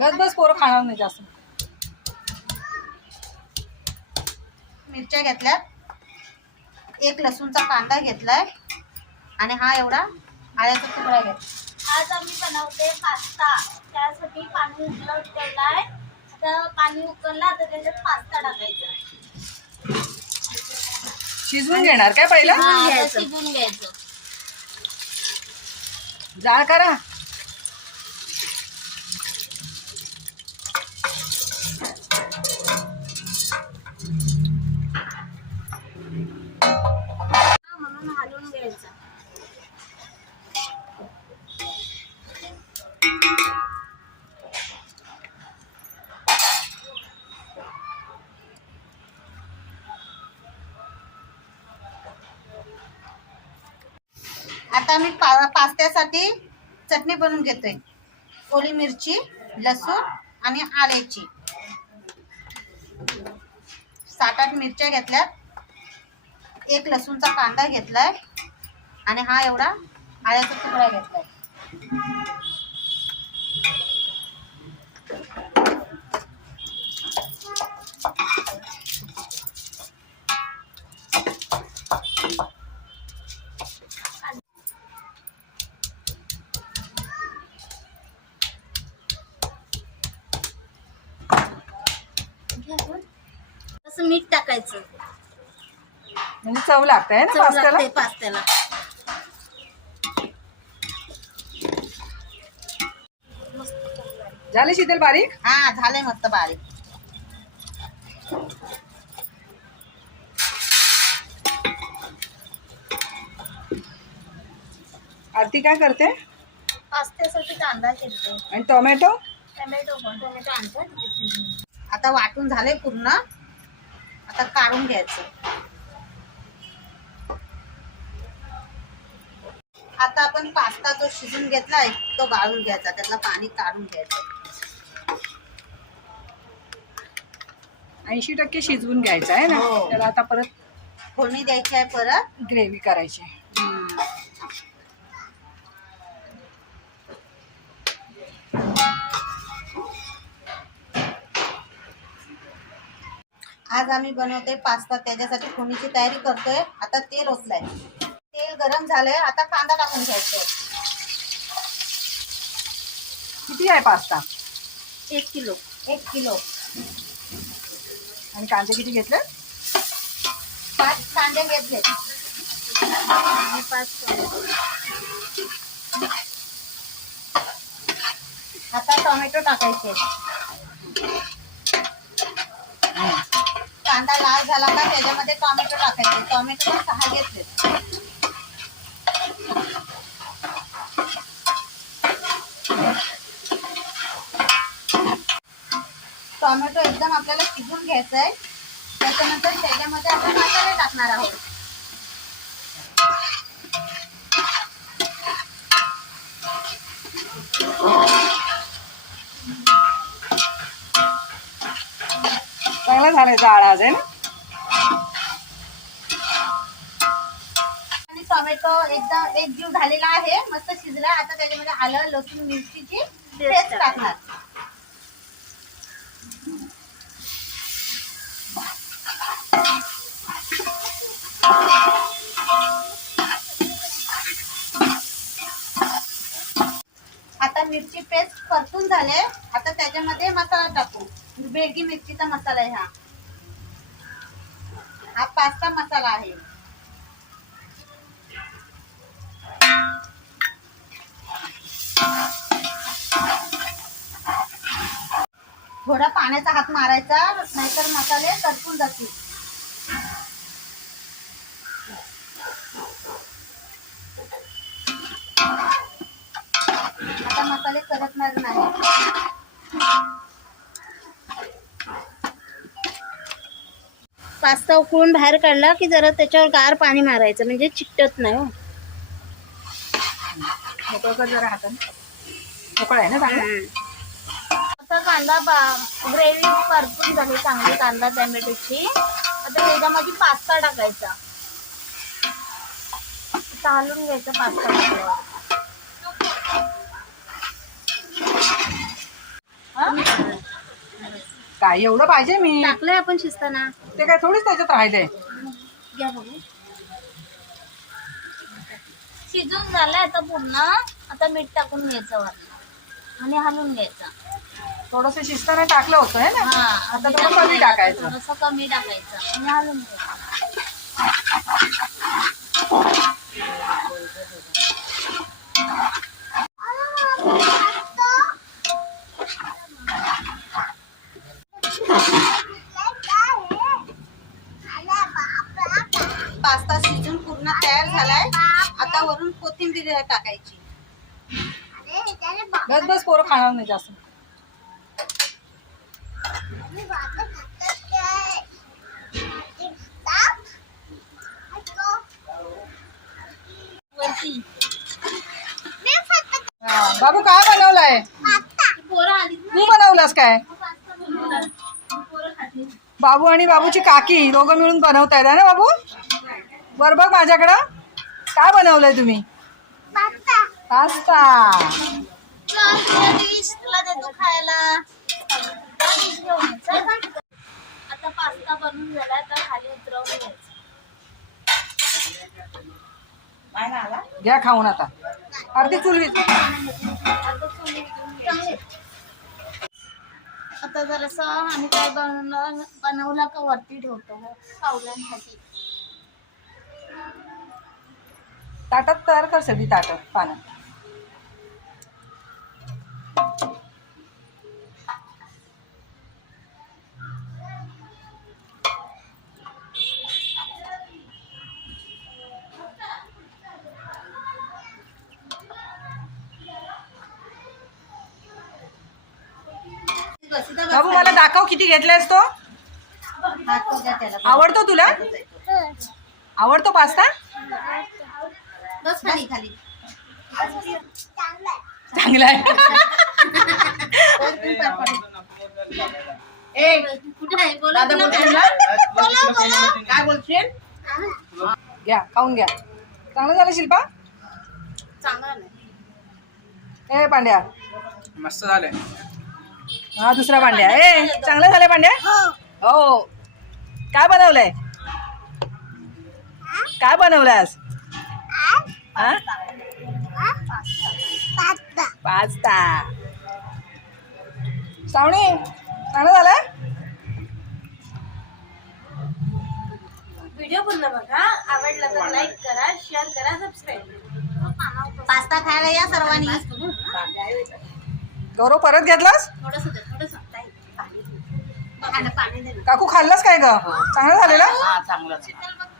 बस बस पोरं खाणार नाही जास्त. मिरच्या घेतल्यात. एक लसूणचा कांदा घेतलाय. आणि हा एवढा आळ्याचा तुकडा घेतला आज आम्ही बनवते पास्ता. त्यासाठी पाणी उकळत ठेवलाय. आता पाणी उकळलं आता त्याच्यात पास्ता टाकायचा. शिजवून घेणार काय पहिलं? हा, आता शिजवून घ्यायचं. जाळ करा. घ्यायचं. आता मी पा पास्त्यासाठी चटणी बनवून घेतोय. ओली मिरची लसूण आणि आल्याची. सात आठ मिरच्या घेतल्यात. एक लसूणचा कांदा घेतलाय. आणि हा एवढा आळ्याचा तुकडा घेतलाय. मीठ टाकायचं. म्हणजे चव लागते ना चव लागते पास्त्याला. झाले शीतल बारीक? हा झालंय मस्त बारीक. आरती काय करते? कांदा चिरतो. आणि टोमॅटो? टोमॅटो पण टोमॅटो आणतात आता वाटून झालंय पूर्ण. आता काढून घ्यायचं. आता आपण पास्ता जो शिजून घेतलाय तो गाळून घ्यायचा. त्यातलं पाणी काढून घ्यायचं. ऐंशी टक्के शिजवून घ्यायचं आहे ना? हो. त्याला आता परत फोडणी द्यायची आहे परत. ग्रेव्ही करायची. आज आम्ही बनवतोय पास्ता. त्याच्यासाठी फोडणीची तयारी करतोय. आता तेल ओतलंय. तेल गरम झालंय. आता कांदा टाकून घ्यायचंय किती आहे पास्ता? एक किलो. एक किलो. आणि कांदे किती घेतले? पाच कांदे घेतले. पाच आता टोमॅटो टाकायचे. कांदा लाल झाला का त्याच्यामध्ये टोमॅटो टाकायचे. टोमॅटो पण सहा घेतले. टोमॅटो एकदम आपल्याला शिजून घ्यायचा आहे त्याच्यानंतर त्याच्यामध्ये आपण मसाले टाकणार आहोत. चांगला झालाय जाळ आज आहे ना आणि टोमॅटो एकदम एक जीव झालेला आहे. मस्त शिजला आता त्याच्यामध्ये आलं लसूण मिरचीची पेस्ट टाकणार. मिरची पेस्ट परतून झाले. आता त्याच्यामध्ये मसाला टाकू. बेगी मिरचीचा मसाला आहे हा. हा पास्ता मसाला आहे. थोडा पाण्याचा हात मारायचा नाहीतर मसाले करपून जातील. करपणार नाही. पास्ता उकळून बाहेर काढला की जरा त्याच्यावर गार पाणी मारायचं म्हणजे चिकटत नाही हो. जरा आहे ना आता कांदा ग्रेव्ही परतून झाली चांगली कांदा टोमॅटोची. आता त्याच्यामध्ये पास्ता टाकायचा. चालून घ्यायचा पास्ता काय एवढं पाहिजे मी? टाकलंय आपण शिजताना ते काय थोडीच त्याच्यात राहिले घ्या बघू. शिजून झालंय आता पूर्ण. आता मीठ टाकून घ्यायचं वरनं आणि हलवून घ्यायचं. थोडस शिजताना टाकलं होतं है ना? हा आता थोडं कमी टाकायचं. थोडस कमी टाकायचं. आणि हलवून घ्यायचं. पास्ता शिजून पूर्ण तयार झालाय. आता वरून कोथिंबीर टाकायची. बस बस पोरं खाणार नाही जास्त. बाबू काय बनवलाय? तू बनवलंस काय? बाबू आणि बाबूची काकी दोघं मिळून बनवतायत ना बाबू? बर बघ माझ्याकडं. काय बनवलंय तुम्ही? पास्ता. आता पास्ता झाला आता खाली उतरवून घ्या खाऊन आता. अर्धी चुलवी आता जरासं आम्ही काय बनवलं बनवला का वरती ठेवतो हो, पावलांसाठी ताटात तयार कर सगळी ताटं पाण्यात बाबू मला दाखव किती घेतलायस तो. आवडतो तुला? आवडतो पास्ता? बस खाली खाली. चांगला आहे. कुठे आहे? बोला दादा बोलशील ना? काय बोलशील? घ्या खाऊन घ्या. चांगलं झालं शिल्पा? चांगला नाही. ए पांड्या. मस्त झालंय. हा दुसरा पांड्या. ए चांगलं झालं पांड्या? हो. काय बनवलंय? काय बनवलंयस हा? पास्ता. श्रावणी चांगलं झालं? व्हिडिओ पुन्हा बघा. आवडला तर लाईक करा शेअर करा सबस्क्राईब पास्ता खायला या सर्वांनी. गौरव परत घेतलास? थोडस थोडस. काकू खाल्लास काय ग? चांगलं झालेलं? हा चांगलं पाहिजे